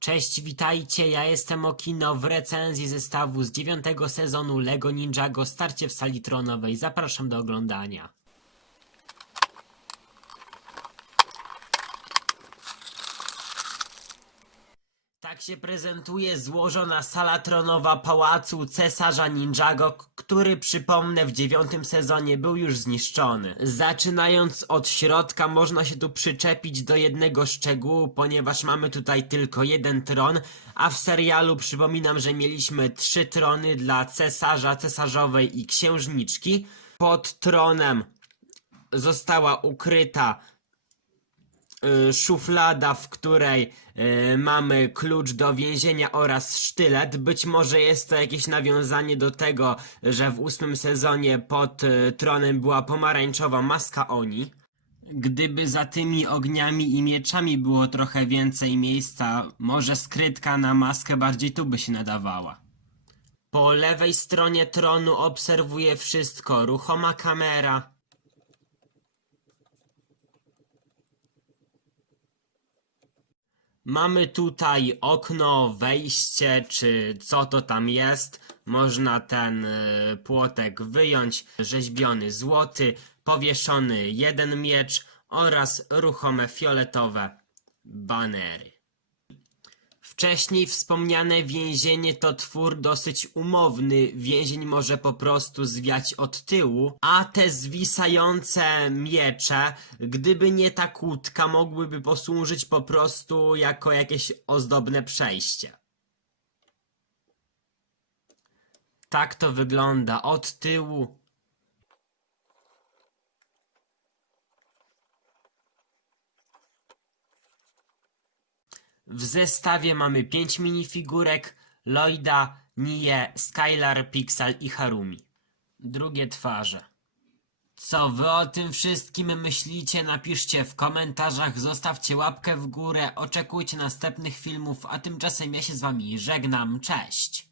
Cześć, witajcie, ja jestem Okino w recenzji zestawu z dziewiątego sezonu LEGO Ninjago Starcie w sali tronowej. Zapraszam do oglądania. Tak się prezentuje złożona sala tronowa pałacu cesarza Ninjago, który przypomnę w dziewiątym sezonie był już zniszczony. Zaczynając od środka można się tu przyczepić do jednego szczegółu, ponieważ mamy tutaj tylko jeden tron, a w serialu przypominam, że mieliśmy trzy trony dla cesarza, cesarzowej i księżniczki. Pod tronem została ukryta szuflada, w której y, mamy klucz do więzienia oraz sztylet. Być może jest to jakieś nawiązanie do tego, że w ósmym sezonie pod y, tronem była pomarańczowa maska Oni. Gdyby za tymi ogniami i mieczami było trochę więcej miejsca, może skrytka na maskę bardziej tu by się nadawała. Po lewej stronie tronu obserwuję wszystko, ruchoma kamera. Mamy tutaj okno, wejście, czy co to tam jest. Można ten y, płotek wyjąć. Rzeźbiony złoty, powieszony jeden miecz oraz ruchome fioletowe banery. Wcześniej wspomniane więzienie to twór dosyć umowny. Więzień może po prostu zwiać od tyłu, a te zwisające miecze, gdyby nie ta kłódka, mogłyby posłużyć po prostu jako jakieś ozdobne przejście. Tak to wygląda od tyłu. W zestawie mamy 5 minifigurek Lloyda, Nie, Skylar, Pixel i Harumi. Drugie twarze. Co wy o tym wszystkim myślicie? Napiszcie w komentarzach, zostawcie łapkę w górę, oczekujcie następnych filmów, a tymczasem ja się z wami żegnam, cześć!